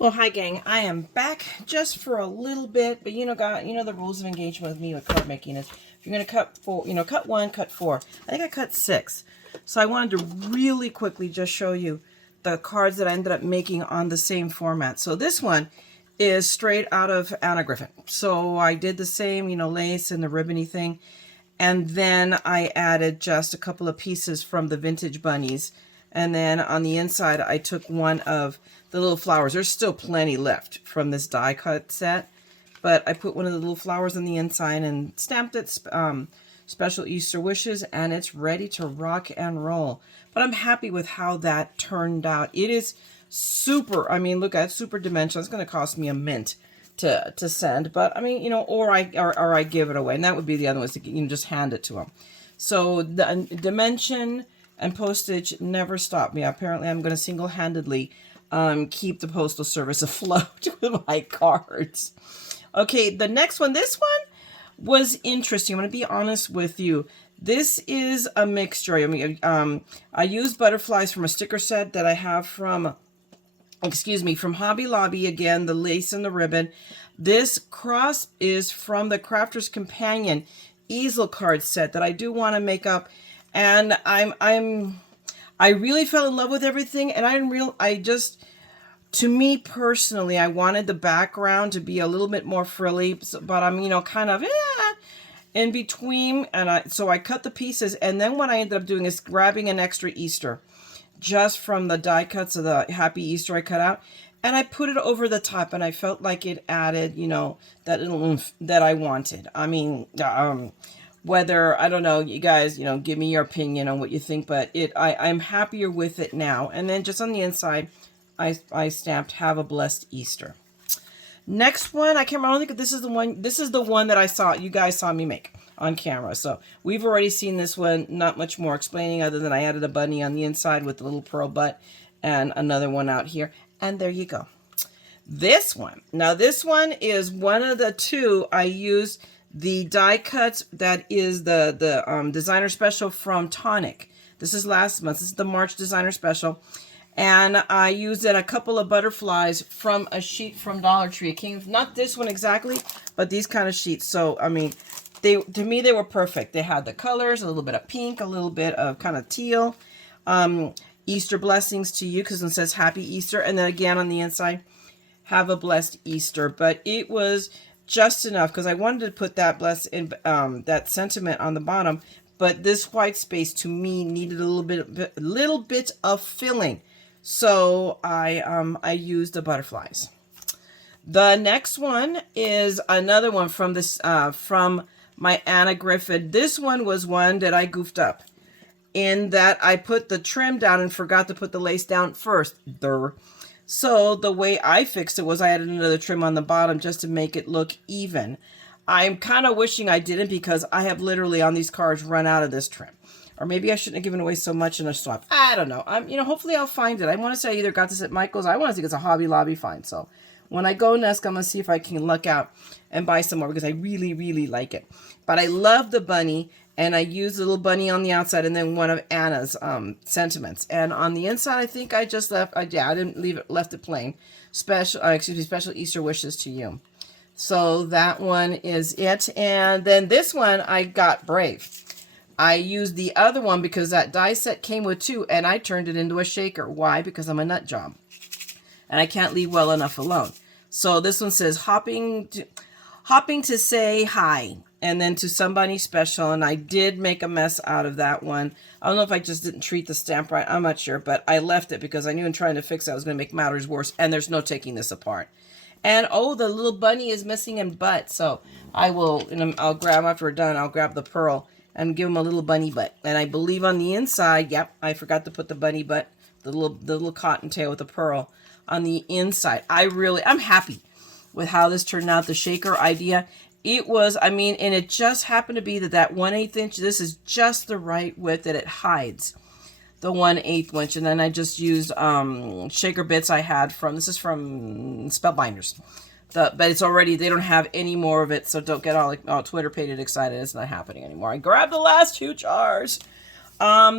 Well, hi gang. I am back just for a little bit, but the rules of engagement with me with card making is if you're gonna cut four, cut one, cut four. I think I cut six. So I wanted to really quickly just show you the cards that I ended up making on the same format. So this one is straight out of Anna Griffin. So I did the same, lace and the ribbony thing. And then I added just a couple of pieces from the Vintage Bunnies. And then on the inside, I took one of the little flowers. There's still plenty left from this die cut set. But I put one of the little flowers on the inside and stamped it Special Easter Wishes. And it's ready to rock and roll. But I'm happy with how that turned out. It is super, look at super dimensional. It's going to cost me a mint to send, but or I give it away, and that would be the other one, is to just hand it to them. So the dimension and postage never stopped me. Apparently I'm going to single-handedly keep the postal service afloat with my cards. Okay, the next one, this one was interesting. I'm going to be honest with you. This is a mixture. I used butterflies from a sticker set that I have from Hobby Lobby. Again, the lace and the ribbon. This cross is from the Crafter's Companion easel card set that I do want to make up. And I really fell in love with everything. And to me personally, I wanted the background to be a little bit more frilly, but I'm, kind of in between. And so I cut the pieces. And then what I ended up doing is grabbing an extra Easter just from the die cuts of the Happy Easter I cut out, and I put it over the top, and I felt like it added, that little oomph that I wanted. Whether, I don't know, you guys, give me your opinion on what you think, but I'm happier with it now. And then just on the inside, I stamped Have a Blessed Easter. Next one, I can't remember, I don't think this is the one that you guys saw me make on camera. So we've already seen this one, not much more explaining other than I added a bunny on the inside with the little pearl butt and another one out here. And there you go. This one. Now this one is one of the two. I used the die cuts that is the designer special from Tonic. This is last month. This is the March designer special. And I used a couple of butterflies from a sheet from Dollar Tree. It came, not this one exactly, but these kind of sheets. So, to me, they were perfect. They had the colors, a little bit of pink, a little bit of kind of teal. Easter blessings to you, because it says Happy Easter. And then again on the inside, Have a Blessed Easter. But it was just enough, because I wanted to put that that sentiment on the bottom. But this white space, to me, needed a little bit of filling. So I used the butterflies. The next one is another one from this from my Anna Griffin. This one was one that I goofed up in that I put the trim down and forgot to put the lace down first. So the way I fixed it was I added another trim on the bottom just to make it look even. I'm kind of wishing I didn't, because I have literally on these cards run out of this trim. Or maybe I shouldn't have given away so much in a swap. I don't know. Hopefully I'll find it. I want to say I either got this at Michael's. I want to think it's a Hobby Lobby find. So when I go next, I'm going to see if I can luck out and buy some more, because I really, really like it. But I love the bunny, and I used the little bunny on the outside and then one of Anna's sentiments. And on the inside, I think I just left, I didn't leave it, left it plain. Special Easter Wishes to you. So that one is it. And then this one, I got brave. I used the other one because that die set came with two, and I turned it into a shaker. Why? Because I'm a nut job, and I can't leave well enough alone. So this one says hopping to say hi, and then to somebody special. And I did make a mess out of that one. I don't know if I just didn't treat the stamp right. I'm not sure, but I left it because I knew in trying to fix it, I was going to make matters worse. And there's no taking this apart. And oh, the little bunny is missing in butt. So I'll grab, after we're done, I'll grab the pearl and give him a little bunny butt. And I believe on the inside, yep, I forgot to put the bunny butt, the little cottontail with the pearl on the inside. I'm happy with how this turned out, the shaker idea. It was, and it just happened to be that 1/8 inch, this is just the right width that it hides the 1/8 inch. And then I just used shaker bits I had this is from Spellbinders. But it's already, they don't have any more of it, so don't get all Twitter pated excited. It's not happening anymore. I grabbed the last 2 jars.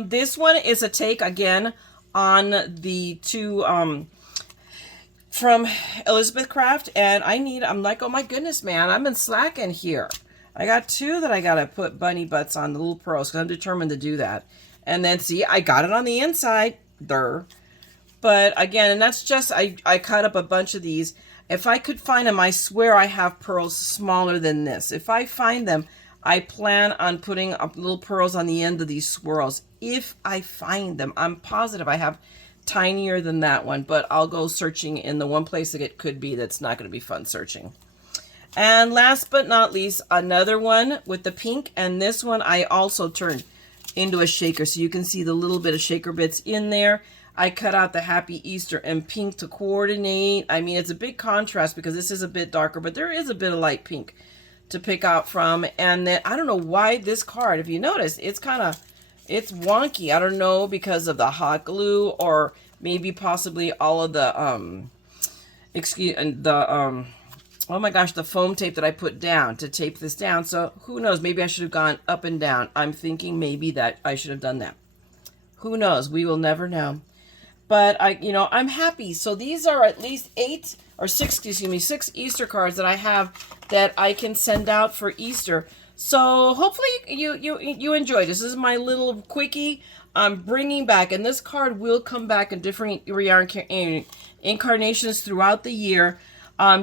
This one is a take, again, on the two from Elizabeth Craft, and I'm like, oh my goodness, man, I've been slacking here. I got 2 that I gotta put bunny butts on, the little pearls, because I'm determined to do that. And then see, I got it on the inside there. But again, and that's just, I cut up a bunch of these. If I could find them, I swear I have pearls smaller than this. If I find them, I plan on putting up little pearls on the end of these swirls. If I find them, I'm positive I have tinier than that one, but I'll go searching in the one place that it could be that's not going to be fun searching. And last but not least, another one with the pink, and this one I also turned into a shaker, so you can see the little bit of shaker bits in there. I cut out the Happy Easter in pink to coordinate. I mean, it's a big contrast because this is a bit darker, but there is a bit of light pink to pick out from. And then I don't know why this card, if you notice, it's wonky. I don't know, because of the hot glue, or maybe possibly all of the oh my gosh, the foam tape that I put down to tape this down. So who knows, maybe I should have gone up and down. I'm thinking maybe that I should have done that. Who knows? We will never know. But I'm happy. So these are at least 6 Easter cards that I have that I can send out for Easter. So hopefully you enjoyed. This is my little quickie I'm bringing back, and this card will come back in different incarnations throughout the year,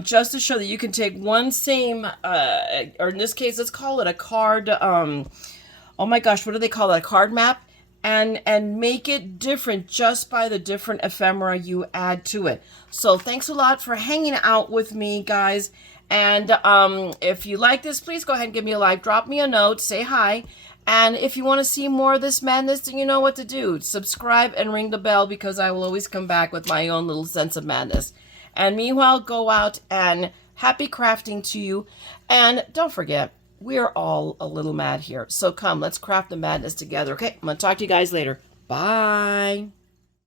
just to show that you can take one same, or in this case, let's call it a card. Oh my gosh, what do they call that? A card map. And make it different just by the different ephemera you add to it. So thanks a lot for hanging out with me, guys. And if you like this, please go ahead and give me a like. Drop me a note. Say hi. And if you want to see more of this madness, then you know what to do. Subscribe and ring the bell, because I will always come back with my own little sense of madness. And meanwhile, go out and happy crafting to you. And don't forget, we're all a little mad here. So come, let's craft the madness together, okay? I'm going to talk to you guys later. Bye.